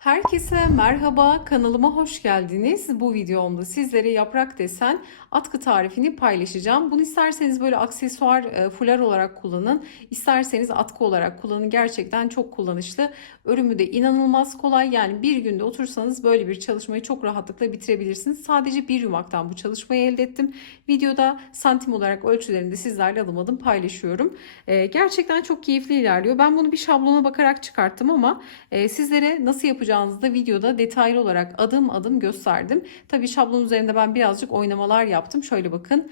Herkese merhaba, kanalıma hoş geldiniz. Bu videomda sizlere yaprak desen atkı tarifini paylaşacağım. Bunu isterseniz böyle aksesuar, fular olarak kullanın. İsterseniz atkı olarak kullanın. Gerçekten çok kullanışlı. Örümü de inanılmaz kolay. Yani bir günde otursanız böyle bir çalışmayı çok rahatlıkla bitirebilirsiniz. Sadece bir yumaktan bu çalışmayı elde ettim. Videoda santim olarak ölçülerini de sizlerle adım adım paylaşıyorum. Gerçekten çok keyifli ilerliyor. Ben bunu bir şablona bakarak çıkarttım ama sizlere nasıl yapacağınızı da videoda detaylı olarak adım adım gösterdim. Tabii şablon üzerinde ben birazcık oynamalar yaptım. Şöyle bakın,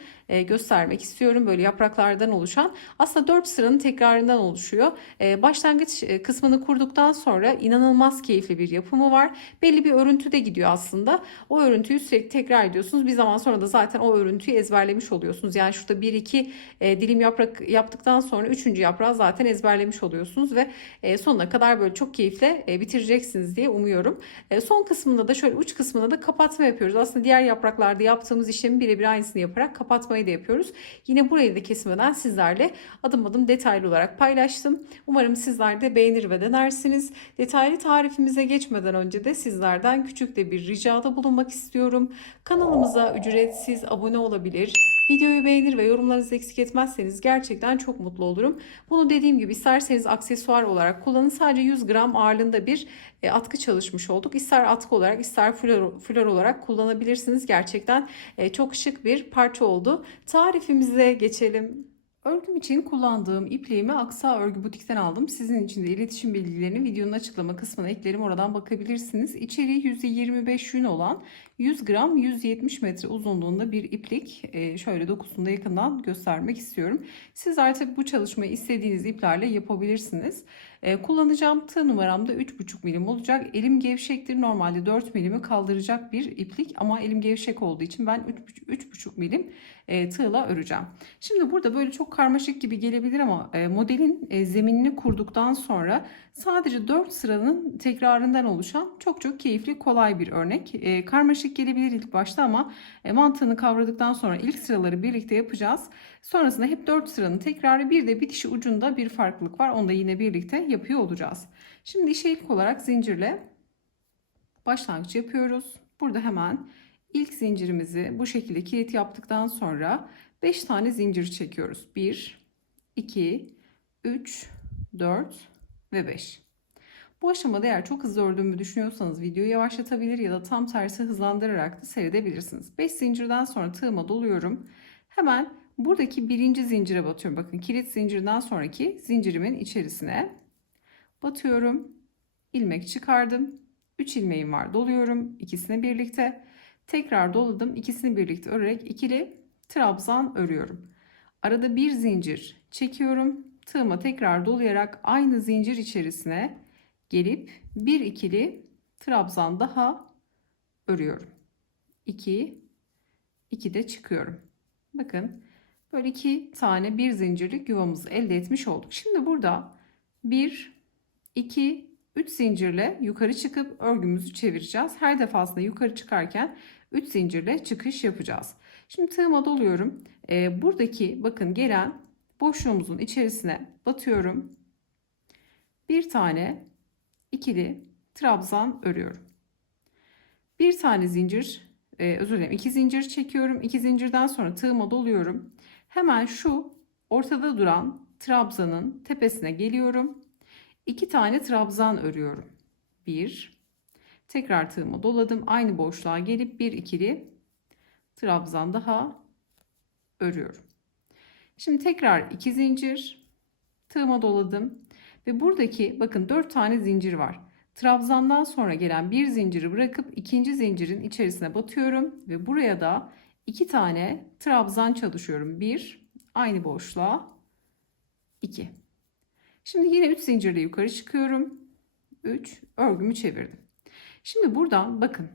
göstermek istiyorum. Böyle yapraklardan oluşan, aslında 4 sıranın tekrarından oluşuyor. Başlangıç kısmını kurduktan sonra inanılmaz keyifli bir yapımı var. Belli bir örüntü de gidiyor aslında. O örüntüyü sürekli tekrar ediyorsunuz. Bir zaman sonra da zaten o örüntüyü ezberlemiş oluyorsunuz. Yani şurada bir iki dilim yaprak yaptıktan sonra üçüncü yaprağı zaten ezberlemiş oluyorsunuz ve sonuna kadar böyle çok keyifle bitireceksiniz diye umuyorum. Son kısmında da şöyle uç kısmında da kapatma yapıyoruz. Aslında diğer yapraklarda yaptığımız işlemi birebir aynısını yaparak kapatmayı da yapıyoruz. Yine burayı da kesmeden sizlerle adım adım detaylı olarak paylaştım. Umarım sizler de beğenir ve denersiniz. Detaylı tarifimize geçmeden önce de sizlerden küçük de bir ricada bulunmak istiyorum. Kanalımıza ücretsiz abone olabilir, videoyu beğenir ve yorumlarınızı eksik etmezseniz gerçekten çok mutlu olurum. Bunu dediğim gibi isterseniz aksesuar olarak kullanın. Sadece 100 gram ağırlığında bir atkı çalışmış olduk. İster atkı olarak ister flor olarak kullanabilirsiniz. Gerçekten çok şık bir parça oldu. Tarifimize geçelim. Örgüm için kullandığım ipliğimi Aksa Örgü Butik'ten aldım. Sizin için de iletişim bilgilerini videonun açıklama kısmına eklerim. Oradan bakabilirsiniz. İçeriği %25 yün olan 100 gram 170 metre uzunluğunda bir iplik. Şöyle dokusunu da yakından göstermek istiyorum. Sizler tabi bu çalışmayı istediğiniz iplerle yapabilirsiniz. Kullanacağım tığ numaram da 3,5 milim olacak. Elim gevşektir. Normalde 4 milimi kaldıracak bir iplik ama elim gevşek olduğu için ben 3,5 milim tığla öreceğim. Şimdi burada böyle çok karmaşık gibi gelebilir ama modelin zeminini kurduktan sonra sadece 4 sıranın tekrarından oluşan çok keyifli, kolay bir örnek. Karmaşık gelebilir ilk başta ama mantığını kavradıktan sonra ilk sıraları birlikte yapacağız. Sonrasında hep 4 sıranın tekrarı, bir de bitişi ucunda bir farklılık var. Onu da yine birlikte yapıyor olacağız. Şimdi işe ilk olarak zincirle başlangıç yapıyoruz. Burada hemen ilk zincirimizi bu şekilde kilit yaptıktan sonra 5 tane zincir çekiyoruz. 1, 2, 3, 4 ve 5. Bu aşamada eğer çok hızlı ördüğümü düşünüyorsanız videoyu yavaşlatabilir ya da tam tersi hızlandırarak da seyredebilirsiniz. 5 zincirden sonra tığıma doluyorum. Hemen buradaki birinci zincire batıyorum. Bakın, kilit zincirden sonraki zincirimin içerisine batıyorum. İlmek çıkardım. 3 ilmeğim var. Doluyorum. İkisini birlikte. Tekrar doladım. İkisini birlikte örerek ikili trabzan örüyorum. Arada bir zincir çekiyorum. Tığıma tekrar dolayarak aynı zincir içerisine gelip bir ikili trabzan daha örüyorum. 2, 2 de çıkıyorum. Bakın, böyle iki tane bir zincirlik yuvamızı elde etmiş olduk. Şimdi burada 1, 2, 3 zincirle yukarı çıkıp örgümüzü çevireceğiz. Her defasında yukarı çıkarken 3 zincirle çıkış yapacağız. Şimdi tığıma doluyorum. Buradaki bakın gelen boşluğumuzun içerisine batıyorum. Bir tane ikili trabzan örüyorum. Bir tane zincir, özür dilerim, iki zincir çekiyorum. İki zincirden sonra tığıma doluyorum. Hemen şu ortada duran trabzanın tepesine geliyorum. 2 tane trabzan örüyorum. 1, tekrar tığıma doladım. Aynı boşluğa gelip bir ikili trabzan daha örüyorum. Şimdi tekrar 2 zincir, tığıma doladım ve buradaki bakın 4 tane zincir var. Trabzandan sonra gelen bir zinciri bırakıp ikinci zincirin içerisine batıyorum ve buraya da 2 tane trabzan çalışıyorum. 1, aynı boşluğa 2. Şimdi yine 3 zincirle yukarı çıkıyorum. 3, örgümü çevirdim. Şimdi buradan bakın,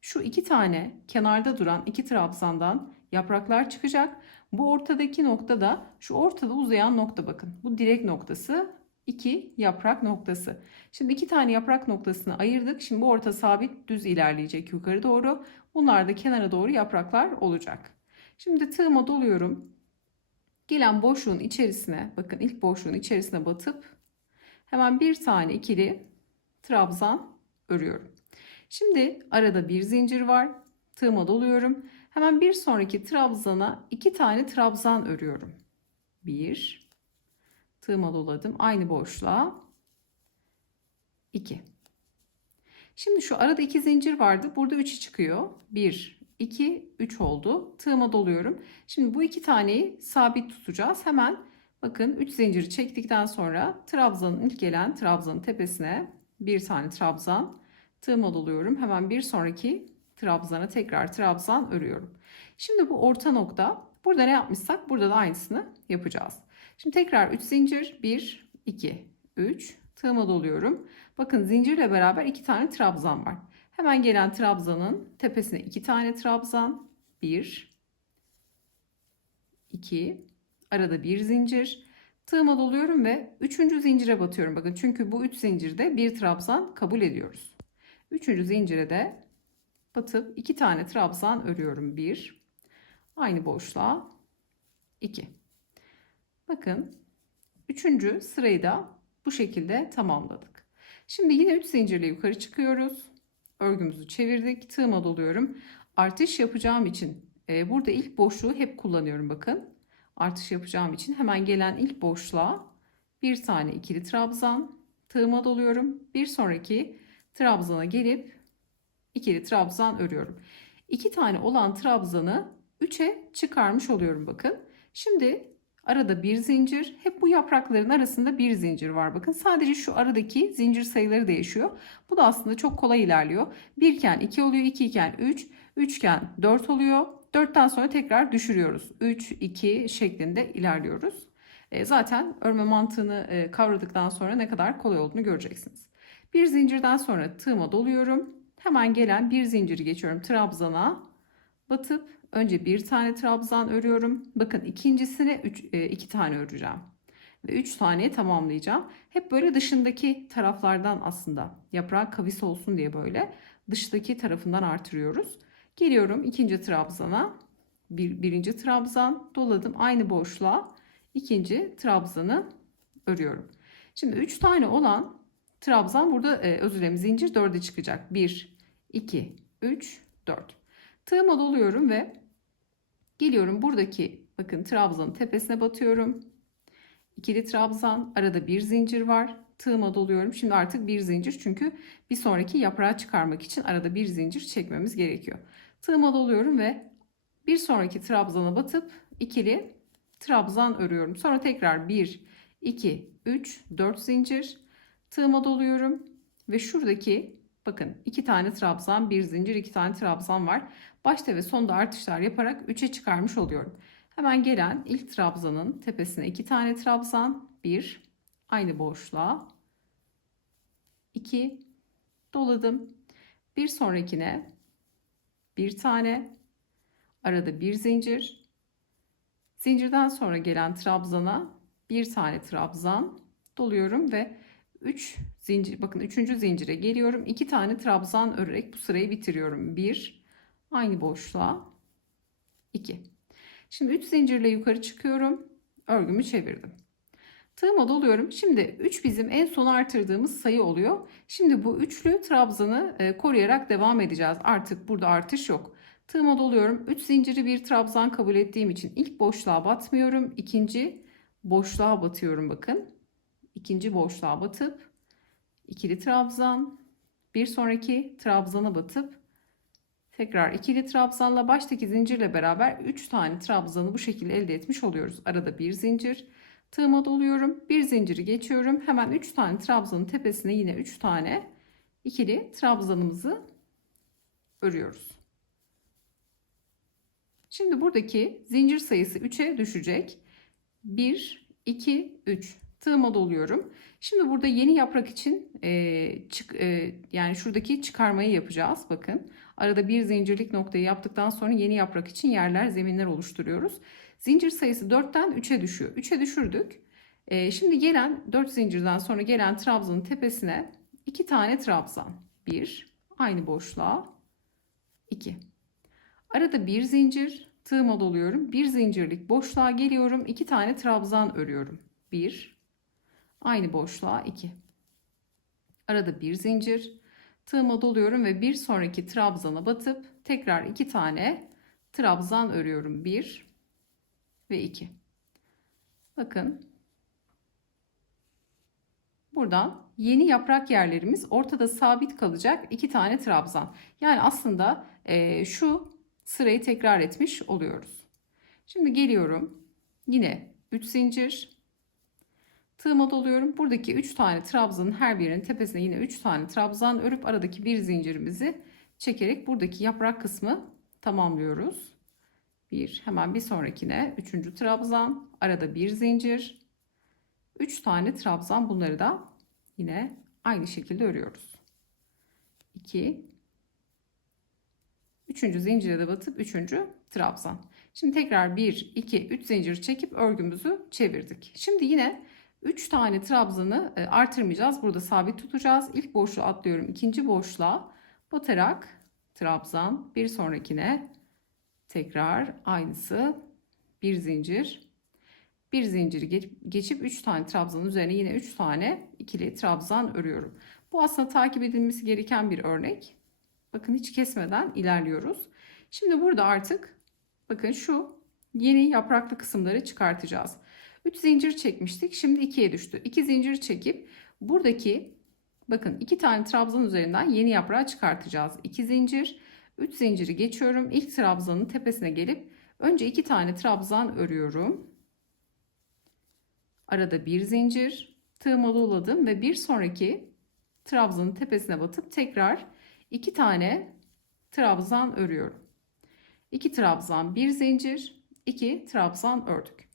şu iki tane kenarda duran iki trabzandan yapraklar çıkacak. Bu ortadaki nokta da şu ortada uzayan nokta, bakın. Bu direk noktası, iki yaprak noktası. Şimdi iki tane yaprak noktasını ayırdık. Şimdi bu orta sabit düz ilerleyecek yukarı doğru. Bunlar da kenara doğru yapraklar olacak. Şimdi tığıma doluyorum. Gelen boşluğun içerisine, bakın ilk boşluğun içerisine batıp hemen bir tane ikili trabzan örüyorum. Şimdi arada bir zincir var. Tığıma doluyorum. Hemen bir sonraki trabzana 2 tane trabzan örüyorum. 1, tığıma doladım. Aynı boşluğa 2. Şimdi şu arada 2 zincir vardı. Burada 3'ü çıkıyor. 1, 2, 3 oldu. Tığıma doluyorum. Şimdi bu 2 taneyi sabit tutacağız. Hemen bakın 3 zinciri çektikten sonra trabzanın ilk gelen trabzanın tepesine bir tane trabzan, tığıma doluyorum. Hemen bir sonraki trabzana tekrar trabzan örüyorum. Şimdi bu orta nokta. Burada ne yapmışsak burada da aynısını yapacağız. Şimdi tekrar 3 zincir. 1, 2, 3. Tığıma doluyorum. Bakın zincirle beraber 2 tane trabzan var. Hemen gelen trabzanın tepesine 2 tane trabzan. 1, 2, arada bir zincir. Tığıma doluyorum ve 3. zincire batıyorum. Bakın çünkü bu 3 zincirde bir trabzan kabul ediyoruz. 3. zincire de batıp 2 tane trabzan örüyorum. 1, aynı boşluğa 2. Bakın 3. sırayı da bu şekilde tamamladık. Şimdi yine 3 zincirle yukarı çıkıyoruz. Örgümüzü çevirdik. Tığıma doluyorum. Artış yapacağım için burada ilk boşluğu hep kullanıyorum bakın. Artış yapacağım için hemen gelen ilk boşluğa bir tane ikili trabzan, tığıma doluyorum. Bir sonraki trabzana gelip ikili trabzan örüyorum. 2 tane olan trabzanı 3'e çıkarmış oluyorum bakın. Şimdi arada bir zincir. Hep bu yaprakların arasında bir zincir var. Bakın sadece şu aradaki zincir sayıları değişiyor. Bu da aslında çok kolay ilerliyor. 1 iken 2 oluyor, 2 iken 3, 3 iken 4 oluyor. 4'ten sonra tekrar düşürüyoruz. 3, 2 şeklinde ilerliyoruz. Zaten örme mantığını kavradıktan sonra ne kadar kolay olduğunu göreceksiniz. Bir zincirden sonra tığıma doluyorum. Hemen gelen bir zinciri geçiyorum trabzana. Batıp önce bir tane trabzan örüyorum. Bakın ikincisine 2 tane öreceğim. Ve 3 taneye tamamlayacağım. Hep böyle dışındaki taraflardan aslında yaprağın kavis olsun diye böyle dıştaki tarafından artırıyoruz. Geliyorum ikinci trabzana. Birinci trabzan doladım. Aynı boşluğa ikinci trabzanı örüyorum. Şimdi 3 tane olan trabzan burada özür dilerim zincir 4'e çıkacak. 1, 2, 3, 4. Tığıma doluyorum ve geliyorum buradaki bakın trabzanın tepesine batıyorum. İkili trabzan, arada bir zincir var. Tığıma doluyorum. Şimdi artık bir zincir çünkü bir sonraki yaprağı çıkarmak için arada bir zincir çekmemiz gerekiyor. Tığıma doluyorum ve bir sonraki trabzana batıp ikili trabzan örüyorum. Sonra tekrar 1, 2, 3, 4 zincir. Tığıma doluyorum ve şuradaki bakın 2 tane trabzan, bir zincir, 2 tane trabzan var. Başta ve sonda artışlar yaparak 3'e çıkarmış oluyorum. Hemen gelen ilk trabzanın tepesine 2 tane trabzan, 1, aynı boşluğa 2 doladım. Bir sonrakine bir tane, arada bir zincir. Zincirden sonra gelen trabzana bir tane trabzan doluyorum ve 3 zincir, bakın 3. zincire geliyorum. 2 tane trabzan örerek bu sırayı bitiriyorum. 1, aynı boşluğa 2. Şimdi 3 zincirle yukarı çıkıyorum. Örgümü çevirdim. Tığıma doluyorum. Şimdi 3 bizim en son artırdığımız sayı oluyor. Şimdi bu üçlü trabzanı koruyarak devam edeceğiz. Artık burada artış yok. Tığıma doluyorum. 3 zinciri bir trabzan kabul ettiğim için ilk boşluğa batmıyorum. İkinci boşluğa batıyorum bakın. İkinci boşluğa batıp ikili trabzan, bir sonraki trabzana batıp tekrar ikili trabzanla baştaki zincirle beraber 3 tane trabzanı bu şekilde elde etmiş oluyoruz. Arada bir zincir. Tığıma doluyorum. Bir zinciri geçiyorum. Hemen 3 tane trabzanın tepesine yine 3 tane ikili trabzanımızı örüyoruz. Şimdi buradaki zincir sayısı 3'e düşecek. 1, 2, 3. Tığıma doluyorum. Şimdi burada yeni yaprak için yani şuradaki çıkarmayı yapacağız. Bakın arada bir zincirlik noktayı yaptıktan sonra yeni yaprak için yerler, zeminler oluşturuyoruz. Zincir sayısı 4'ten 3'e düşüyor. 3'e düşürdük. Şimdi gelen 4 zincirden sonra gelen trabzanın tepesine 2 tane trabzan. 1, aynı boşluğa 2. Arada bir zincir, tığıma doluyorum. Bir zincirlik boşluğa geliyorum. 2 tane trabzan örüyorum. 1, aynı boşluğa 2. Arada bir zincir, Tığıma doluyorum ve bir sonraki trabzana batıp tekrar 2 tane trabzan örüyorum. 1 ve 2. Bakın buradan yeni yaprak yerlerimiz ortada sabit kalacak 2 tane trabzan. Yani aslında şu sırayı tekrar etmiş oluyoruz. Şimdi geliyorum. Yine 3 zincir. Tığıma doluyorum. Buradaki 3 tane trabzanın her birinin tepesine yine 3 tane trabzan örüp aradaki bir zincirimizi çekerek buradaki yaprak kısmı tamamlıyoruz. Hemen bir sonrakine 3. trabzan, arada bir zincir, 3 tane trabzan, bunları da yine aynı şekilde örüyoruz. 2, 3. zincire de batıp 3. trabzan. Şimdi tekrar 1, 2, 3 zincir çekip örgümüzü çevirdik. Şimdi yine 3 tane trabzanı artırmayacağız. Burada sabit tutacağız. İlk boşluğu atlıyorum. İkinci boşluğa batarak trabzan, bir sonrakine tekrar aynısı, bir zincir, bir zinciri geçip 3 tane trabzanın üzerine yine 3 tane ikili trabzan örüyorum. Bu aslında takip edilmesi gereken bir örnek. Bakın hiç kesmeden ilerliyoruz. Şimdi burada artık bakın şu yeni yapraklı kısımları çıkartacağız. 3 zincir çekmiştik. Şimdi 2'ye düştü. 2 zincir çekip buradaki bakın 2 tane trabzan üzerinden yeni yaprağı çıkartacağız. 2 zincir, 3 zinciri geçiyorum. İlk trabzanın tepesine gelip önce 2 tane trabzan örüyorum. Arada bir zincir, tığıma doladım ve bir sonraki trabzanın tepesine batıp tekrar 2 tane trabzan örüyorum. 2 trabzan, bir zincir, 2 trabzan ördük.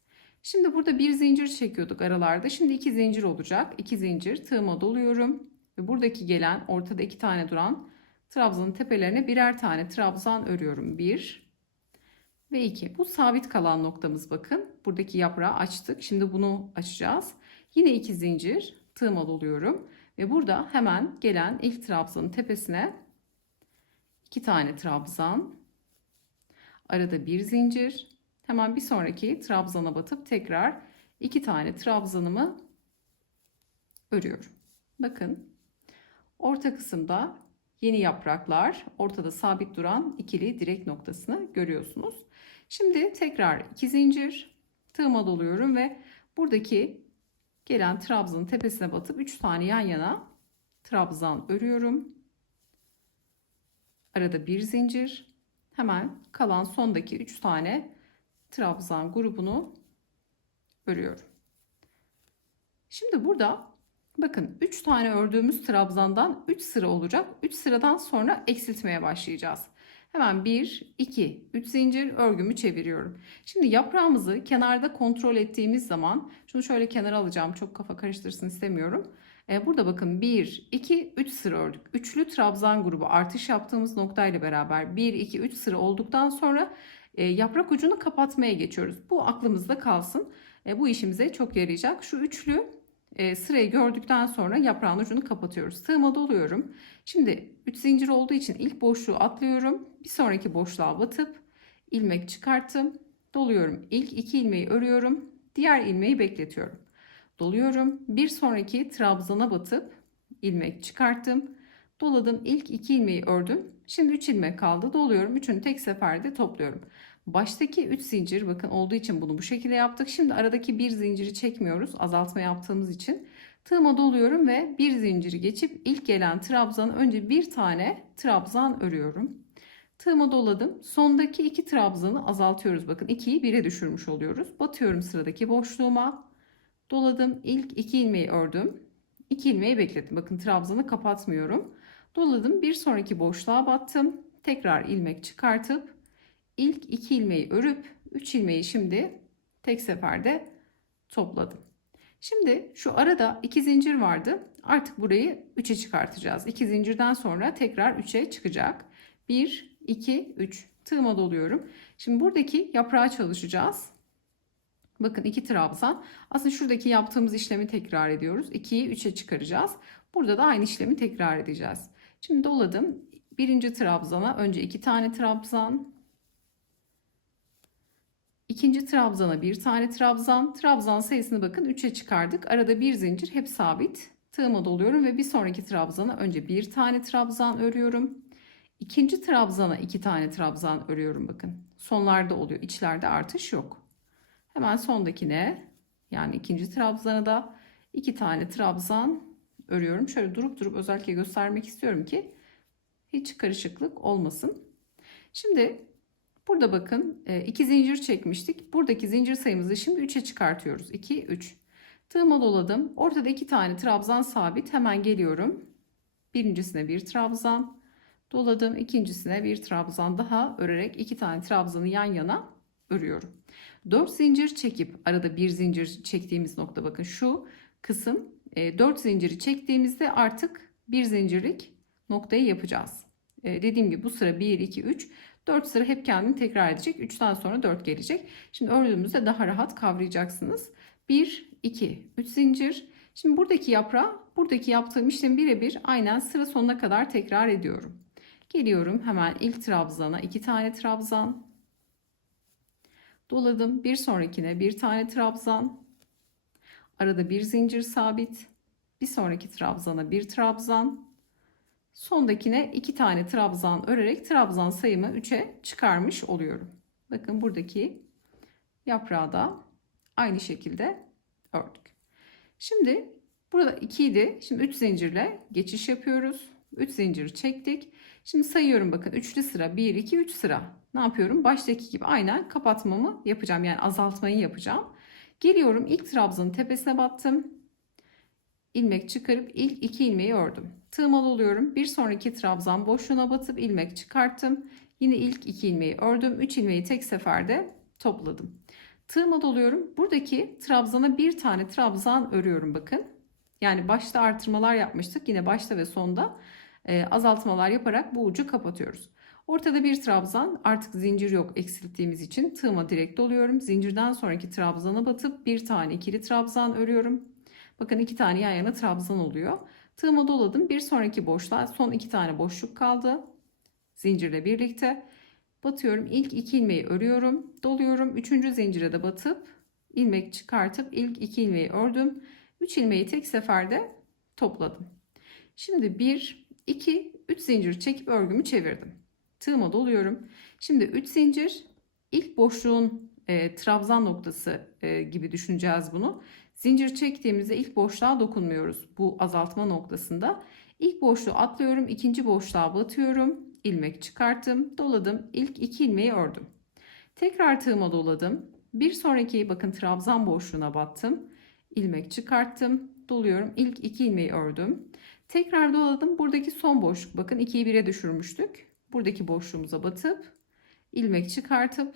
Şimdi burada bir zincir çekiyorduk aralarda. Şimdi 2 zincir olacak. 2 zincir, tığıma doluyorum ve buradaki gelen ortada 2 tane duran trabzanın tepelerine birer tane trabzan örüyorum. 1 ve 2. Bu sabit kalan noktamız bakın. Buradaki yaprağı açtık. Şimdi bunu açacağız. Yine 2 zincir, tığıma doluyorum ve burada hemen gelen ilk trabzanın tepesine 2 tane trabzan, arada bir zincir, hemen bir sonraki trabzana batıp tekrar 2 tane trabzanımı örüyorum. Bakın orta kısımda yeni yapraklar, ortada sabit duran ikili direk noktasını görüyorsunuz. Şimdi tekrar 2 zincir, tığıma doluyorum ve buradaki gelen trabzanın tepesine batıp 3 tane yan yana trabzan örüyorum. Arada bir zincir, hemen kalan sondaki 3 tane trabzan grubunu örüyorum. Şimdi burada bakın 3 tane ördüğümüz trabzandan 3 sıra olacak. 3 sıradan sonra eksiltmeye başlayacağız. Hemen 1, 2, 3 zincir örgümü çeviriyorum. Şimdi yaprağımızı kenarda kontrol ettiğimiz zaman şunu şöyle kenara alacağım. Çok kafa karıştırsın istemiyorum. Burada bakın 1, 2, 3 sıra ördük. Üçlü trabzan grubu artış yaptığımız noktayla beraber 1, 2, 3 sıra olduktan sonra yaprak ucunu kapatmaya geçiyoruz. Bu aklımızda kalsın. Bu işimize çok yarayacak. Şu üçlü sırayı gördükten sonra yaprağın ucunu kapatıyoruz. Tığıma doluyorum. Şimdi 3 zincir olduğu için ilk boşluğu atlıyorum. Bir sonraki boşluğa batıp ilmek çıkarttım. Doluyorum. İlk 2 ilmeği örüyorum. Diğer ilmeği bekletiyorum. Doluyorum. Bir sonraki trabzana batıp ilmek çıkarttım. Doladım. İlk 2 ilmeği ördüm. Şimdi 3 ilmek kaldı. Doluyorum. Üçünü tek seferde topluyorum. Baştaki 3 zincir bakın olduğu için bunu bu şekilde yaptık. Şimdi aradaki bir zinciri çekmiyoruz azaltma yaptığımız için. Tığıma doluyorum ve bir zinciri geçip ilk gelen trabzanı önce bir tane trabzan örüyorum. Tığıma doladım. Sondaki 2 trabzanı azaltıyoruz. Bakın 2'yi 1'e düşürmüş oluyoruz. Batıyorum sıradaki boşluğuma. Doladım. İlk 2 ilmeği ördüm. 2 ilmeği beklettim. Bakın trabzanı kapatmıyorum. Doladım. Bir sonraki boşluğa battım. Tekrar ilmek çıkartıp İlk 2 ilmeği örüp 3 ilmeği şimdi tek seferde topladım. Şimdi şu arada 2 zincir vardı. Artık burayı 3'e çıkartacağız. 2 zincirden sonra tekrar 3'e çıkacak. 1, 2, 3. Tığıma doluyorum. Şimdi buradaki yaprağı çalışacağız. Bakın 2 trabzan. Aslında şuradaki yaptığımız işlemi tekrar ediyoruz. 2'yi 3'e çıkaracağız. Burada da aynı işlemi tekrar edeceğiz. Şimdi doladım. Birinci trabzana önce 2 tane trabzan. İkinci trabzana bir tane trabzan. Trabzan sayısını bakın 3'e çıkardık. Arada bir zincir hep sabit. Tığıma doluyorum ve bir sonraki trabzana önce bir tane trabzan örüyorum. İkinci trabzana iki tane trabzan örüyorum bakın. Sonlarda oluyor. İçlerde artış yok. Hemen sondakine yani ikinci trabzana da iki tane trabzan örüyorum. Şöyle durup durup özellikle göstermek istiyorum ki hiç karışıklık olmasın. Şimdi burada bakın iki zincir çekmiştik. Buradaki zincir sayımızı şimdi 3'e çıkartıyoruz. 2, 3. Tığıma doladım. Ortada iki tane trabzan sabit. Hemen geliyorum. Birincisine bir trabzan doladım. İkincisine bir trabzan daha örerek iki tane trabzanı yan yana örüyorum. 4 zincir çekip arada bir zincir çektiğimiz nokta bakın şu kısım 4 zinciri çektiğimizde artık bir zincirlik noktayı yapacağız. Dediğim gibi bu sıra 1, 2, 3, 4 sıra hep kendini tekrar edecek. 3'ten sonra 4 gelecek. Şimdi ördüğümüzde daha rahat kavrayacaksınız. 1, 2, 3 zincir. Şimdi buradaki yaprağı, buradaki yaptığım işlemi birebir aynen sıra sonuna kadar tekrar ediyorum. Geliyorum hemen ilk trabzana 2 tane trabzan. Doladım. Bir sonrakine bir tane trabzan. Arada bir zincir sabit. Bir sonraki trabzana bir trabzan. Sondakine iki tane trabzan örerek trabzan sayımı 3'e çıkarmış oluyorum. Bakın buradaki yaprağı da aynı şekilde ördük. Şimdi burada 2 idi. Şimdi 3 zincirle geçiş yapıyoruz. 3 zinciri çektik. Şimdi sayıyorum bakın. Üçlü sıra 1, 2, 3 sıra. Ne yapıyorum? Baştaki gibi aynen kapatmamı yapacağım. Yani azaltmayı yapacağım. Geliyorum ilk trabzanın tepesine battım. İlmek çıkarıp ilk 2 ilmeği ördüm. Tığıma doluyorum. Bir sonraki trabzan boşluğuna batıp ilmek çıkarttım. Yine ilk 2 ilmeği ördüm. 3 ilmeği tek seferde topladım. Tığıma doluyorum. Buradaki trabzana bir tane trabzan örüyorum bakın. Yani başta artırmalar yapmıştık. Yine başta ve sonda azaltmalar yaparak bu ucu kapatıyoruz. Ortada bir trabzan, artık zincir yok eksilttiğimiz için tığıma direkt doluyorum. Zincirden sonraki trabzana batıp bir tane ikili trabzan örüyorum. Bakın iki tane yan yana trabzan oluyor. Tığıma doladım. Bir sonraki boşluğa son iki tane boşluk kaldı. Zincirle birlikte batıyorum. İlk iki ilmeği örüyorum. Doluyorum. Üçüncü zincire de batıp ilmek çıkartıp ilk iki ilmeği ördüm. 3 ilmeği tek seferde topladım. Şimdi 1, 2, 3 zincir çekip örgümü çevirdim. Tığıma doluyorum. Şimdi 3 zincir ilk boşluğun trabzan noktası gibi düşüneceğiz bunu. Zincir çektiğimizde ilk boşluğa dokunmuyoruz bu azaltma noktasında. İlk boşluğu atlıyorum, ikinci boşluğa batıyorum, ilmek çıkarttım, doladım, ilk 2 ilmeği ördüm. Tekrar tığıma doladım. Bir sonraki bakın trabzan boşluğuna battım, ilmek çıkarttım, doluyorum, ilk 2 ilmeği ördüm. Tekrar doladım. Buradaki son boşluk bakın 2'yi 1'e düşürmüştük. Buradaki boşluğumuza batıp ilmek çıkartıp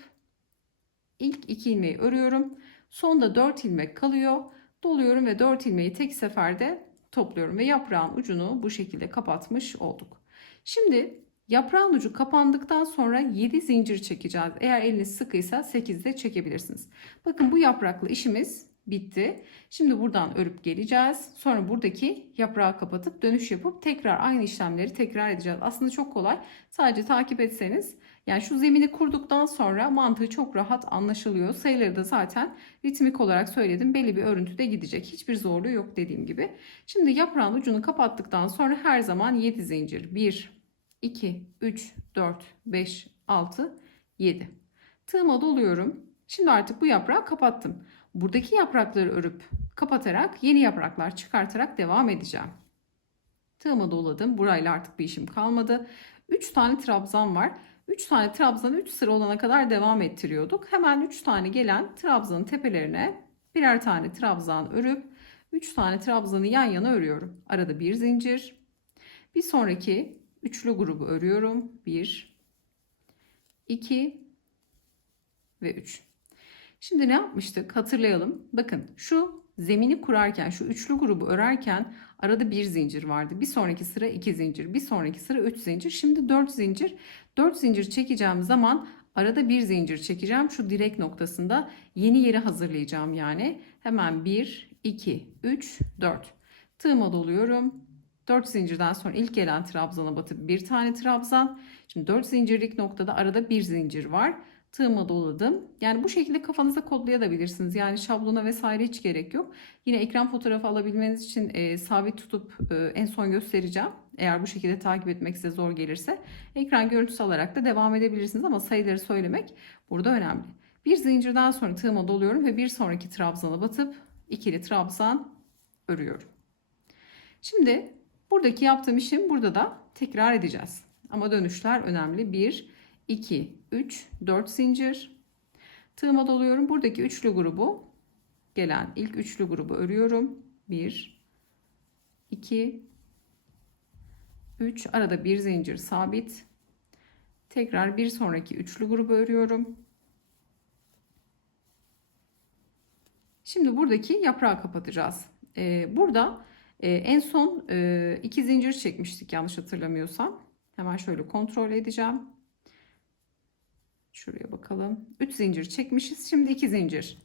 ilk 2 ilmeği örüyorum. Sonda 4 ilmek kalıyor. Doluyorum ve 4 ilmeği tek seferde topluyorum ve yaprağın ucunu bu şekilde kapatmış olduk. Şimdi yaprağın ucu kapandıktan sonra 7 zincir çekeceğiz. Eğer eliniz sıkıysa 8 de çekebilirsiniz. Bakın bu yaprakla işimiz bitti. Şimdi buradan örüp geleceğiz. Sonra buradaki yaprağı kapatıp dönüş yapıp tekrar aynı işlemleri tekrar edeceğiz. Aslında çok kolay. Sadece takip etseniz yani şu zemini kurduktan sonra mantığı çok rahat anlaşılıyor. Sayıları da zaten ritmik olarak söyledim. Belli bir örüntüde gidecek. Hiçbir zorluğu yok dediğim gibi. Şimdi yaprağın ucunu kapattıktan sonra her zaman 7 zincir. 1, 2, 3, 4, 5, 6, 7. Tığıma doluyorum. Şimdi artık bu yaprağı kapattım. Buradaki yaprakları örüp kapatarak yeni yapraklar çıkartarak devam edeceğim. Tığıma doladım. Burayla artık bir işim kalmadı. 3 tane trabzan var. 3 tane trabzan 3 sıra olana kadar devam ettiriyorduk. Hemen 3 tane gelen trabzanın tepelerine birer tane trabzan örüp 3 tane trabzanı yan yana örüyorum. Arada bir zincir. Bir sonraki üçlü grubu örüyorum. 1, 2 ve 3. Şimdi ne yapmıştık? Hatırlayalım. Bakın şu zemini kurarken, şu üçlü grubu örerken arada bir zincir vardı. Bir sonraki sıra 2 zincir, bir sonraki sıra 3 zincir. Şimdi 4 zincir. 4 zincir çekeceğim zaman arada bir zincir çekeceğim. Şu direk noktasında yeni yeri hazırlayacağım yani. Hemen 1, 2, 3, 4. Tığıma doluyorum. 4 zincirden sonra ilk gelen trabzana batıp bir tane trabzan. Şimdi 4 zincirlik noktada arada bir zincir var. tığıma doladım. Yani bu şekilde kafanıza kodlayabilirsiniz. Yani şablona vesaire hiç gerek yok. Yine ekran fotoğrafı alabilmeniz için sabit tutup en son göstereceğim. Eğer bu şekilde takip etmek size zor gelirse ekran görüntüsü alarak da devam edebilirsiniz ama sayıları söylemek burada önemli. Bir zincirden sonra tığıma doluyorum ve bir sonraki trabzana batıp ikili trabzan örüyorum. Şimdi buradaki yaptığım işim burada da tekrar edeceğiz. Ama dönüşler önemli. 1, 2, 3, 4 zincir. Tığıma doluyorum. Buradaki üçlü grubu, gelen ilk üçlü grubu örüyorum. 1, 2, 3. Arada bir zincir sabit. Tekrar bir sonraki üçlü grubu örüyorum. Şimdi buradaki yaprağı kapatacağız. Burada en son 2 zincir çekmiştik yanlış hatırlamıyorsam. Hemen şöyle kontrol edeceğim. Şuraya bakalım. 3 zincir çekmişiz. Şimdi 2 zincir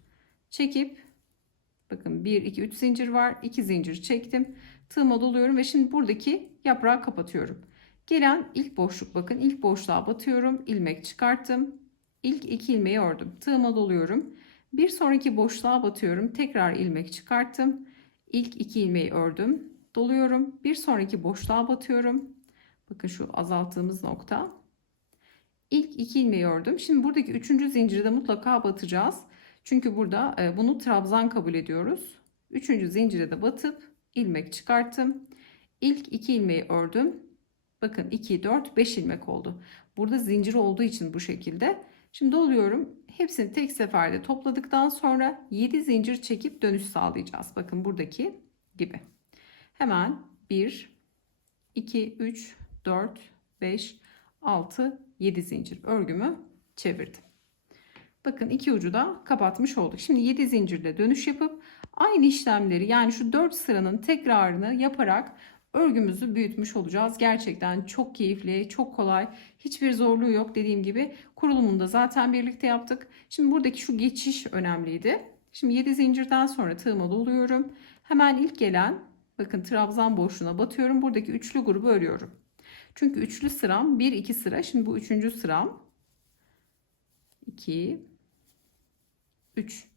çekip bakın 1 2 3 zincir var. 2 zincir çektim. Tığıma doluyorum ve şimdi buradaki yaprağı kapatıyorum. Gelen ilk boşluk, bakın ilk boşluğa batıyorum. İlmek çıkarttım. İlk 2 ilmeği ördüm. Tığıma doluyorum. Bir sonraki boşluğa batıyorum. Tekrar ilmek çıkarttım. İlk 2 ilmeği ördüm. Doluyorum. Bir sonraki boşluğa batıyorum. Bakın şu azalttığımız nokta. İlk 2 ilmeği ördüm. Şimdi buradaki 3. zinciri de mutlaka batacağız. Çünkü burada bunu trabzan kabul ediyoruz. 3. zincire de batıp ilmek çıkarttım. İlk 2 ilmeği ördüm. Bakın 2, 4, 5 ilmek oldu. Burada zincir olduğu için bu şekilde. Şimdi doluyorum. Hepsini tek seferde topladıktan sonra 7 zincir çekip dönüş sağlayacağız. Bakın buradaki gibi. Hemen 1, 2, 3, 4, 5, 6, 7 zincir örgümü çevirdim. Bakın iki ucu da kapatmış olduk. Şimdi 7 zincirle dönüş yapıp aynı işlemleri yani şu 4 sıranın tekrarını yaparak örgümüzü büyütmüş olacağız. Gerçekten çok keyifli, çok kolay. Hiçbir zorluğu yok. Dediğim gibi kurulumunu da zaten birlikte yaptık. Şimdi buradaki şu geçiş önemliydi. Şimdi 7 zincirden sonra tığıma doluyorum. Hemen ilk gelen bakın trabzan boşluğuna batıyorum. Buradaki üçlü grubu örüyorum. Çünkü üçlü sıram 1 2 sıra. Şimdi bu üçüncü sıram. 2 3.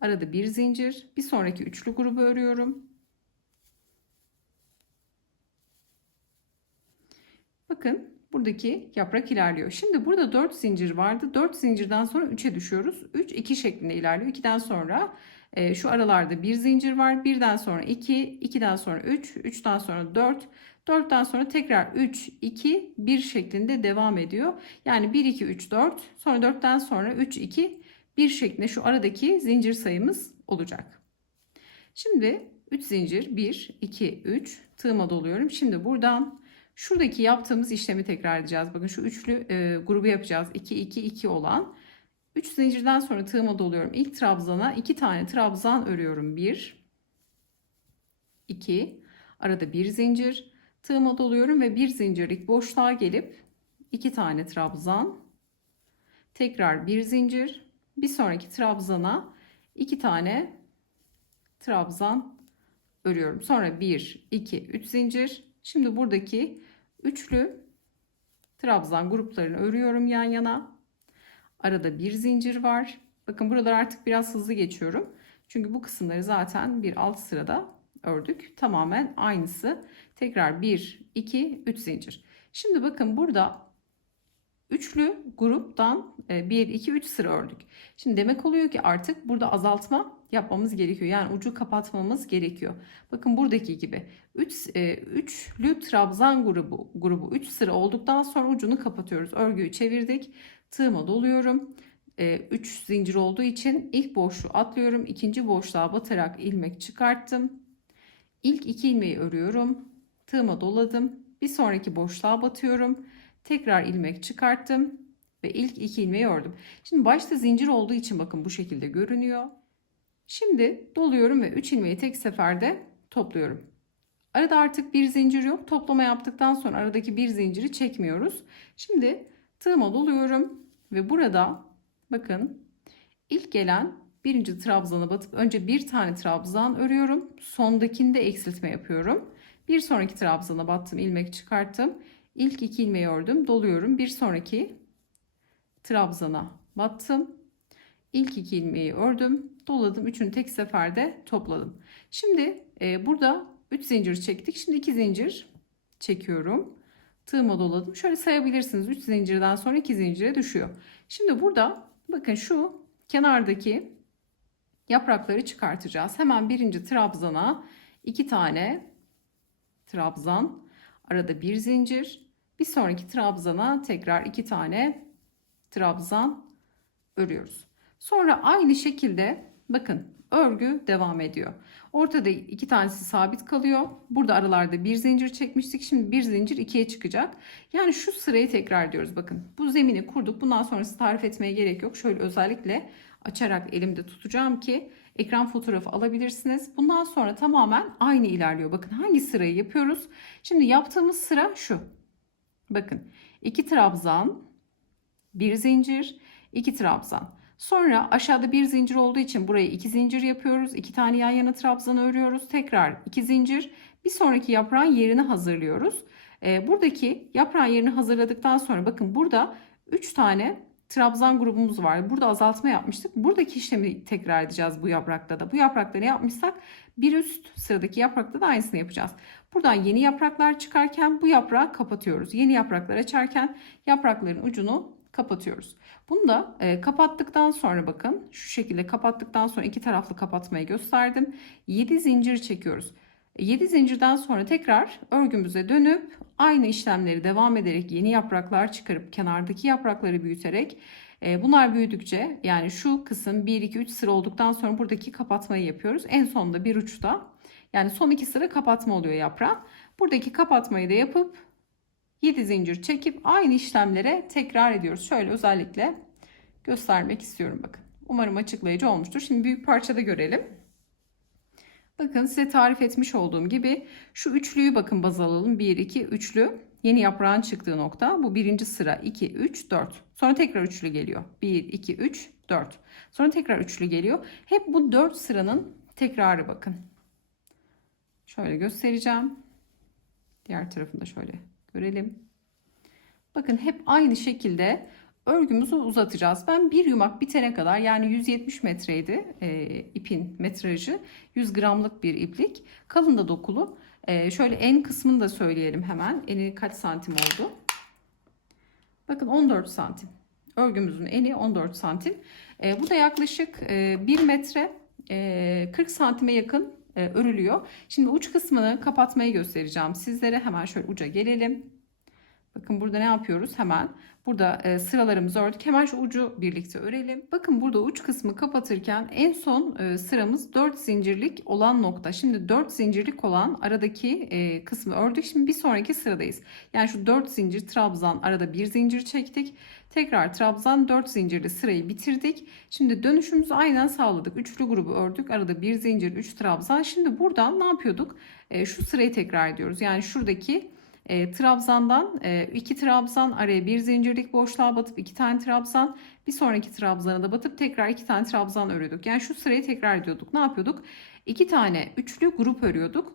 Arada bir zincir. Bir sonraki üçlü grubu örüyorum. Bakın buradaki yaprak ilerliyor. Şimdi burada 4 zincir vardı. 4 zincirden sonra 3'e düşüyoruz. 3 2 şeklinde ilerliyor. 2'den sonra şu aralarda bir zincir var. 1'den sonra 2, 2'den sonra 3, 3'ten sonra 4, 4'ten sonra tekrar 3, 2, 1 şeklinde devam ediyor. Yani 1, 2, 3, 4. Sonra 4'ten sonra 3, 2, 1 şeklinde şu aradaki zincir sayımız olacak. Şimdi 3 zincir 1, 2, 3 tığıma doluyorum. Şimdi buradan şuradaki yaptığımız işlemi tekrar edeceğiz. Bakın şu üçlü grubu yapacağız. 2, 2, 2 olan. 3 zincirden sonra tığıma doluyorum. İlk trabzana 2 tane trabzan örüyorum. 1, 2, arada bir zincir. Tığıma doluyorum ve bir zincirlik boşluğa gelip 2 tane trabzan. Tekrar bir zincir. Bir sonraki trabzana 2 tane trabzan örüyorum. Sonra 1, 2, 3 zincir. Şimdi buradaki üçlü trabzan gruplarını örüyorum yan yana. Arada bir zincir var. Bakın buralar artık biraz hızlı geçiyorum. Çünkü bu kısımları zaten bir alt sırada ördük. Tamamen aynısı. Tekrar 1, 2, 3 zincir. Şimdi bakın burada üçlü gruptan 1, 2, 3 sıra ördük. Şimdi demek oluyor ki artık burada azaltma yapmamız gerekiyor. Yani ucu kapatmamız gerekiyor. Bakın buradaki gibi üçlü trabzan grubu 3 sıra olduktan sonra ucunu kapatıyoruz. Örgüyü çevirdik. Tığıma doluyorum. 3 zincir olduğu için ilk boşluğu atlıyorum. İkinci boşluğa batarak ilmek çıkarttım. İlk 2 ilmeği örüyorum. Tığıma doladım. Bir sonraki boşluğa batıyorum. Tekrar ilmek çıkarttım ve ilk 2 ilmeği ördüm. Şimdi başta zincir olduğu için bakın bu şekilde görünüyor. Şimdi doluyorum ve 3 ilmeği tek seferde topluyorum. Arada artık bir zincir yok. Toplama yaptıktan sonra aradaki bir zinciri çekmiyoruz. Şimdi tığıma doluyorum ve burada bakın ilk gelen birinci trabzana batıp önce bir tane trabzan örüyorum. Sondakinde eksiltme yapıyorum. Bir sonraki trabzana battım, ilmek çıkarttım. İlk 2 ilmeği ördüm, doluyorum. Bir sonraki trabzana battım. İlk 2 ilmeği ördüm, doladım, üçünü tek seferde topladım. Şimdi burada 3 zincir çektik. Şimdi 2 zincir çekiyorum. Tığıma doladım. Şöyle sayabilirsiniz. 3 zincirden sonra 2 zincire düşüyor. Şimdi burada bakın şu kenardaki yaprakları çıkartacağız. Hemen birinci trabzana 2 tane trabzan, arada bir zincir. Bir sonraki trabzana tekrar 2 tane trabzan örüyoruz. Sonra aynı şekilde bakın örgü devam ediyor. Ortada 2 tanesi sabit kalıyor. Burada aralarda bir zincir çekmiştik. Şimdi bir zincir 2'ye çıkacak. Yani şu sırayı tekrar ediyoruz. Bakın bu zemini kurduk. Bundan sonrası tarif etmeye gerek yok. Şöyle özellikle açarak elimde tutacağım ki ekran fotoğrafı alabilirsiniz. Bundan sonra tamamen aynı ilerliyor. Bakın hangi sırayı yapıyoruz? Şimdi yaptığımız sıra şu. Bakın 2 trabzan, bir zincir, 2 trabzan. Sonra aşağıda bir zincir olduğu için buraya 2 zincir yapıyoruz. 2 tane yan yana trabzan örüyoruz. Tekrar 2 zincir. Bir sonraki yaprağın yerini hazırlıyoruz. Buradaki yaprağın yerini hazırladıktan sonra bakın burada 3 tane trabzan grubumuz var. Burada azaltma yapmıştık. Buradaki işlemi tekrar edeceğiz bu yaprakta da. Bu yaprakta ne yapmışsak bir üst sıradaki yaprakta da aynısını yapacağız. Buradan yeni yapraklar çıkarken bu yaprağı kapatıyoruz. Yeni yapraklar açarken yaprakların ucunu kapatıyoruz. Bunu da kapattıktan sonra bakın şu şekilde kapattıktan sonra iki taraflı kapatmayı gösterdim. 7 zincir çekiyoruz. 7 zincirden sonra tekrar örgümüze dönüp aynı işlemleri devam ederek yeni yapraklar çıkarıp kenardaki yaprakları büyüterek bunlar büyüdükçe yani şu kısım 1 2 3 sıra olduktan sonra buradaki kapatmayı yapıyoruz. En sonunda bir uçta yani son 2 sıra kapatma oluyor yaprağın. Buradaki kapatmayı da yapıp 7 zincir çekip aynı işlemlere tekrar ediyoruz. Şöyle özellikle göstermek istiyorum bakın. Umarım açıklayıcı olmuştur. Şimdi büyük parçada görelim. Bakın size tarif etmiş olduğum gibi şu üçlüyü bakın baz alalım. 1 2 üçlü. Yeni yaprağın çıktığı nokta. Bu birinci sıra 2 3 4. Sonra tekrar üçlü geliyor. 1 2 3 4. Sonra tekrar üçlü geliyor. Hep bu 4 sıranın tekrarı bakın. Şöyle göstereceğim. Diğer tarafını da şöyle görelim. Bakın hep aynı şekilde örgümüzü uzatacağız. Ben bir yumak bitene kadar yani 170 metreydi ipin metrajı. 100 gramlık bir iplik. Kalın da dokulu. Şöyle en kısmını da söyleyelim hemen. Eni kaç santim oldu? Bakın 14 santim. Örgümüzün eni 14 santim. Bu da yaklaşık 1 metre 40 santime yakın örülüyor. Şimdi uç kısmını kapatmayı göstereceğim sizlere. Hemen şöyle uca gelelim. Bakın burada ne yapıyoruz? Hemen burada sıralarımızı ördük. Hemen şu ucu birlikte örelim. Bakın burada uç kısmı kapatırken en son sıramız 4 zincirlik olan nokta. Şimdi 4 zincirlik olan aradaki kısmı ördük. Şimdi bir sonraki sıradayız. Yani şu 4 zincir trabzan arada bir zincir çektik. Tekrar trabzan 4 zincirli sırayı bitirdik. Şimdi dönüşümüzü aynen sağladık. Üçlü grubu ördük. Arada bir zincir 3 trabzan. Şimdi buradan ne yapıyorduk? Şu sırayı tekrar ediyoruz. Yani şuradaki trabzandan 2 trabzan araya bir zincirlik boşluğa batıp 2 tane trabzan bir sonraki trabzana da batıp tekrar 2 tane trabzan örüyorduk. Yani şu sırayı tekrar ediyorduk. Ne yapıyorduk? 2 tane üçlü grup örüyorduk.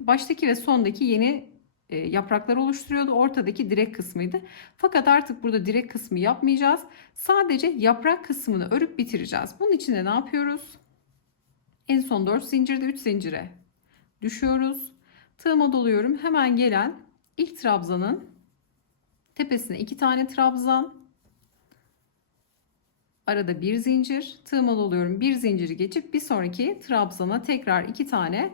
Baştaki ve sondaki yeni yapraklar oluşturuyordu. Ortadaki direk kısmıydı. Fakat artık burada direk kısmı yapmayacağız. Sadece yaprak kısmını örüp bitireceğiz. Bunun için de ne yapıyoruz? En son 4 zincirde 3 zincire düşüyoruz. Tığıma doluyorum. Hemen gelen ilk trabzanın tepesine 2 tane trabzan. Arada bir zincir. Tığıma doluyorum. Bir zinciri geçip bir sonraki trabzana tekrar 2 tane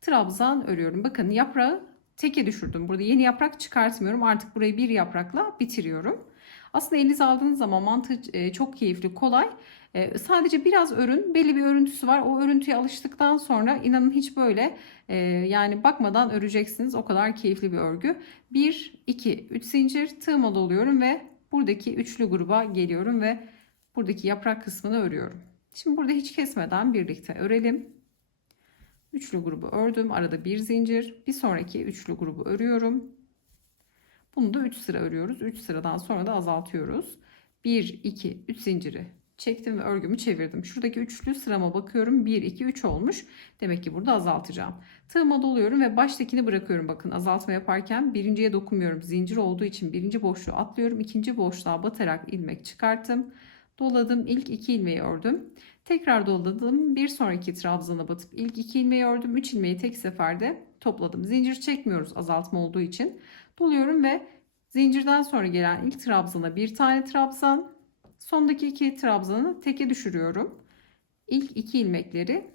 trabzan örüyorum. Bakın yaprağı teke düşürdüm. Burada yeni yaprak çıkartmıyorum. Artık burayı bir yaprakla bitiriyorum. Aslında elinize aldığınız zaman mantığı çok keyifli, kolay. Sadece biraz örün, belli bir örüntüsü var. O örüntüye alıştıktan sonra inanın hiç böyle yani bakmadan öreceksiniz. O kadar keyifli bir örgü. 1, 2, 3 zincir tığıma doluyorum ve buradaki üçlü gruba geliyorum ve buradaki yaprak kısmını örüyorum. Şimdi burada hiç kesmeden birlikte örelim. Üçlü grubu ördüm. Arada bir zincir. Bir sonraki üçlü grubu örüyorum. Bunu da 3 sıra örüyoruz. 3 sıradan sonra da azaltıyoruz. 1, 2, 3 zinciri çektim ve örgümü çevirdim. Şuradaki üçlü sırama bakıyorum. 1, 2, 3 olmuş. Demek ki burada azaltacağım. Tığıma doluyorum ve baştakini bırakıyorum. Bakın azaltma yaparken birinciye dokunmuyorum. Zincir olduğu için birinci boşluğu atlıyorum. İkinci boşluğa batarak ilmek çıkarttım. Doladım. İlk 2 ilmeği ördüm. Tekrar doladım. Bir sonraki trabzana batıp ilk 2 ilmeği ördüm. 3 ilmeği tek seferde topladım. Zincir çekmiyoruz azaltma olduğu için. Doluyorum ve zincirden sonra gelen ilk trabzana bir tane trabzan, sondaki 2 trabzanı teke düşürüyorum. İlk 2 ilmekleri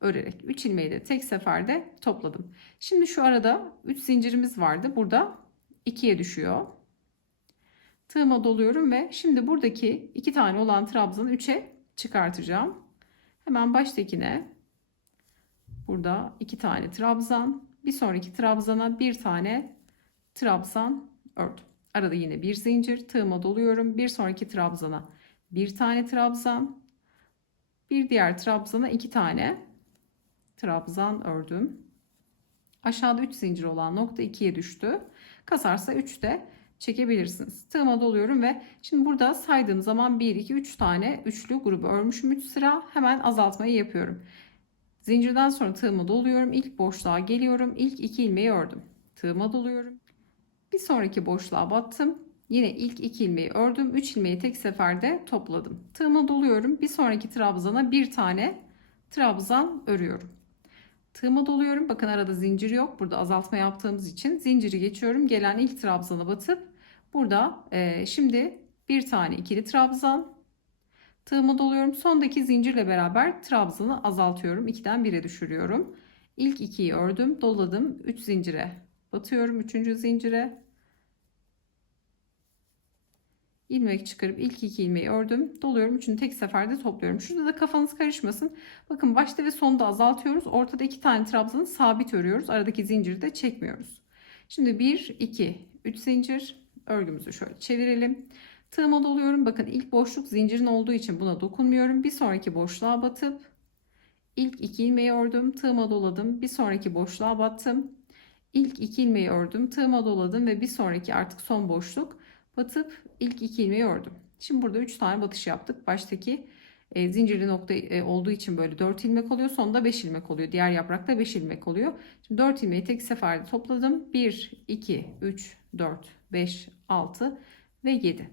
örerek 3 ilmeği de tek seferde topladım. Şimdi şu arada 3 zincirimiz vardı. Burada 2'ye düşüyor. Tığıma doluyorum ve şimdi buradaki 2 tane olan trabzanı 3'e çıkartacağım. Hemen baştakine burada 2 tane trabzan, bir sonraki trabzana bir tane trabzan ördüm. Arada yine bir zincir, tığıma doluyorum. Bir sonraki trabzana bir tane trabzan, bir diğer trabzana 2 tane trabzan ördüm. Aşağıda 3 zincir olan nokta 2'ye düştü. Kasarsa 3 de çekebilirsiniz. Tığıma doluyorum ve şimdi burada saydığım zaman 1, 2, 3 tane üçlü grubu örmüşüm 3 sıra. Hemen azaltmayı yapıyorum. Zincirden sonra tığıma doluyorum. İlk boşluğa geliyorum. İlk 2 ilmeği ördüm. Tığıma doluyorum. Bir sonraki boşluğa battım. Yine ilk 2 ilmeği ördüm. 3 ilmeği tek seferde topladım. Tığıma doluyorum. Bir sonraki trabzana bir tane trabzan örüyorum. Tığıma doluyorum. Bakın arada zincir yok. Burada azaltma yaptığımız için zinciri geçiyorum. Gelen ilk trabzana batıp burada şimdi bir tane ikili trabzan. Tığıma doluyorum. Sondaki zincirle beraber trabzanı azaltıyorum. 2'den 1'e düşürüyorum. İlk 2'yi ördüm. Doladım. 3 zincire batıyorum. 3. zincire. İlmek çıkarıp ilk 2 ilmeği ördüm. Doluyorum. Üçünü tek seferde topluyorum. Şurada da kafanız karışmasın. Bakın başta ve sonda azaltıyoruz. Ortada 2 tane trabzanı sabit örüyoruz. Aradaki zinciri de çekmiyoruz. Şimdi 1, 2, 3 zincir. Örgümüzü şöyle çevirelim. Tığıma doluyorum. Bakın ilk boşluk zincirin olduğu için buna dokunmuyorum. Bir sonraki boşluğa batıp ilk 2 ilmeği ördüm. Tığıma doladım. Bir sonraki boşluğa battım. İlk 2 ilmeği ördüm. Tığıma doladım ve bir sonraki artık son boşluk batıp ilk 2 ilmeği ördüm. Şimdi burada 3 tane batış yaptık. Baştaki zincirli nokta olduğu için böyle 4 ilmek oluyor. Sonda 5 ilmek oluyor. Diğer yaprakta 5 ilmek oluyor. Şimdi 4 ilmeği tek seferde topladım. 1, 2, 3, 4, 5, 6 ve 7.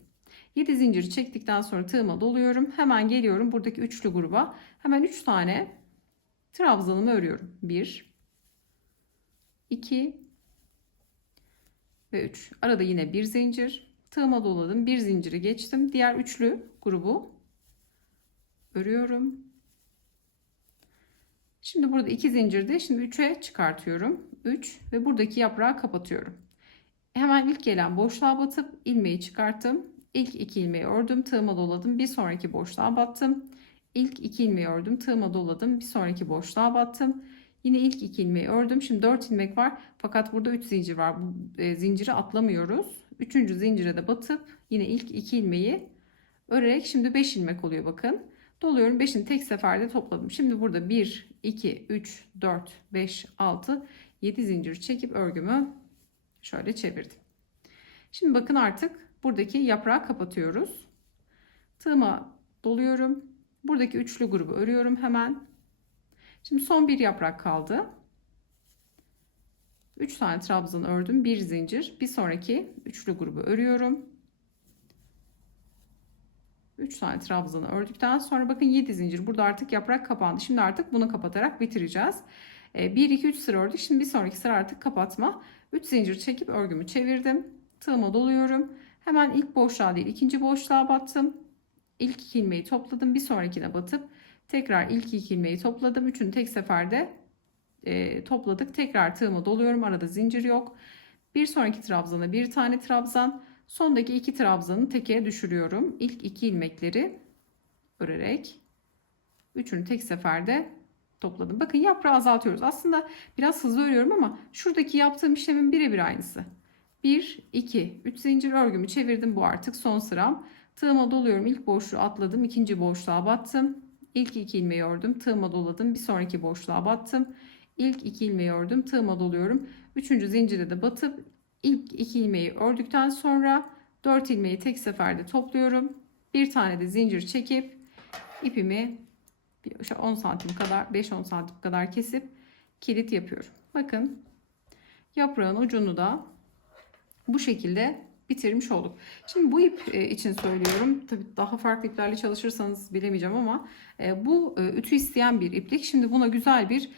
7 zinciri çektikten sonra tığıma doluyorum. Hemen geliyorum buradaki üçlü gruba. Hemen 3 tane trabzanımı örüyorum. 1, 2 ve 3. Arada yine bir zincir. Tığıma doladım. Bir zinciri geçtim. Diğer üçlü grubu örüyorum. Şimdi burada 2 zincirde şimdi 3'e çıkartıyorum. 3 ve buradaki yaprağı kapatıyorum. Hemen ilk gelen boşluğa batıp ilmeği çıkarttım. İlk 2 ilmeği ördüm. Tığıma doladım. Bir sonraki boşluğa battım. İlk 2 ilmeği ördüm. Tığıma doladım. Bir sonraki boşluğa battım. Yine ilk 2 ilmeği ördüm. Şimdi 4 ilmek var. Fakat burada 3 zincir var. Bu zinciri atlamıyoruz. 3. zincire de batıp yine ilk 2 ilmeği örerek şimdi 5 ilmek oluyor bakın. Doluyorum. 5'ini tek seferde topladım. Şimdi burada 1, 2, 3, 4, 5, 6, 7 zincir çekip örgümü şöyle çevirdim. Şimdi bakın artık buradaki yaprağı kapatıyoruz. Tığıma doluyorum. Buradaki üçlü grubu örüyorum hemen. Şimdi son bir yaprak kaldı. 3 tane trabzan ördüm. Bir zincir. Bir sonraki üçlü grubu örüyorum. 3 tane trabzanı ördükten sonra bakın 7 zincir. Burada artık yaprak kapandı. Şimdi artık bunu kapatarak bitireceğiz. 1, 2, 3 sıra ördük. Şimdi bir sonraki sıra artık kapatma. 3 zincir çekip örgümü çevirdim. Tığıma doluyorum. Hemen ilk boşluğa değil ikinci boşluğa battım. İlk 2 ilmeği topladım. Bir sonrakine batıp tekrar ilk 2 ilmeği topladım. Üçünü tek seferde topladık. Tekrar tığıma doluyorum. Arada zincir yok. Bir sonraki trabzana bir tane trabzan. Sondaki 2 trabzanı teke düşürüyorum. İlk 2 ilmekleri örerek üçünü tek seferde topladım. Bakın yaprağı azaltıyoruz. Aslında biraz hızlı örüyorum ama şuradaki yaptığım işlemin birebir aynısı. 1, 2, 3 zincir örgümü çevirdim. Bu artık son sıram. Tığıma doluyorum. İlk boşluğu atladım. İkinci boşluğa battım. İlk 2 ilmeği ördüm. Tığıma doladım. Bir sonraki boşluğa battım. İlk 2 ilmeği ördüm. Tığıma doluyorum. Üçüncü zincire de batıp ilk 2 ilmeği ördükten sonra 4 ilmeği tek seferde topluyorum. Bir tane de zincir çekip ipimi 10 santim kadar, 5-10 santim kadar kesip kilit yapıyorum. Bakın, yaprağın ucunu da bu şekilde bitirmiş olduk. Şimdi bu ip için söylüyorum. Tabii daha farklı iplerle çalışırsanız bilemeyeceğim ama bu ütü isteyen bir iplik. Şimdi buna güzel bir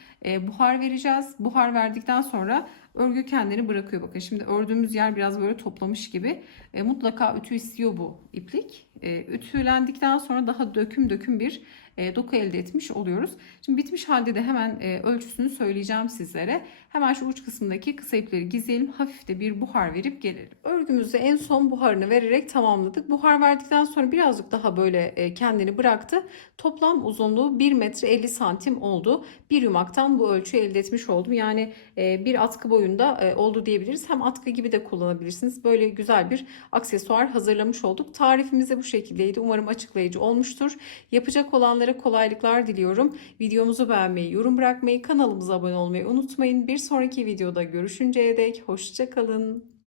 buhar vereceğiz. Buhar verdikten sonra örgü kendini bırakıyor. Bakın şimdi ördüğümüz yer biraz böyle toplamış gibi. Mutlaka ütü istiyor bu iplik. Ütülendikten sonra daha döküm döküm bir doku elde etmiş oluyoruz. Şimdi bitmiş halde de hemen ölçüsünü söyleyeceğim sizlere. Hemen şu uç kısmındaki kısa ipleri gizleyelim. Hafif de bir buhar verip gelelim. Örgümüzü en son buharını vererek tamamladık. Buhar verdikten sonra birazcık daha böyle kendini bıraktı. Toplam uzunluğu 1 metre 50 santim oldu. Bir yumaktan bu ölçüyü elde etmiş oldum. Yani bir atkı boyunda oldu diyebiliriz. Hem atkı gibi de kullanabilirsiniz. Böyle güzel bir aksesuar hazırlamış olduk. Tarifimiz de bu şekildeydi. Umarım açıklayıcı olmuştur. Yapacak olanlara kolaylıklar diliyorum. Videomuzu beğenmeyi, yorum bırakmayı, kanalımıza abone olmayı unutmayın. Bir sonraki videoda görüşünceye dek hoşça kalın.